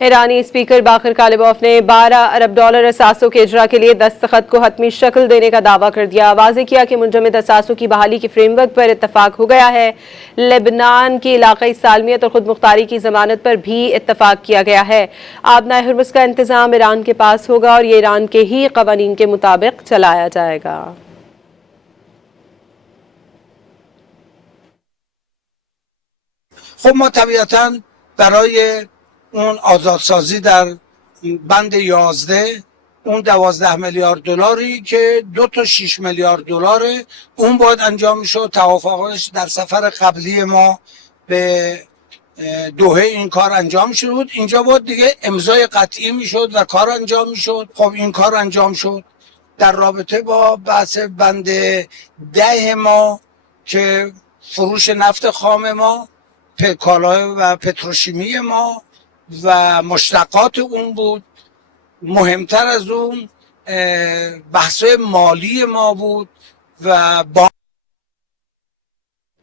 ईरानी स्पीकर बाकर कालिबॉफ ने 12 अरब डॉलर असासों के इजरा के लिए दस्तखत को हतमी शक्ल देने का दावा कर दिया। वाज़ेह किया कि मुंजमद असासों की बहाली के फ्रेमवर्क पर इत्तफाक हो गया है। लेबनान की इलाकाई सालमियत और खुद मुख्तारी की जमानत पर भी इत्तफाक किया गया है। आबनाए हुर्मुज़ का इंतजाम ईरान के पास होगा और ये ईरान के ही कवानीन के मुताबिक चलाया जाएगा। خب ما طبیعتاً برای اون آزادسازی در بند 11 اون 12 میلیارد دلاری که 2 تا 6 میلیارد دلاره اون باید انجام میشد. توافقش در سفر قبلی ما به دوحه این کار انجام شد. اینجا باید دیگه امضای قطعی میشد و کار انجام میشد. خب این کار انجام شد. در رابطه با بحث بند 10 ما که فروش نفت خام ما، کالای و پتروشیمی ما و مشتقات اون بود. مهمتر از اون بحث مالی ما بود و با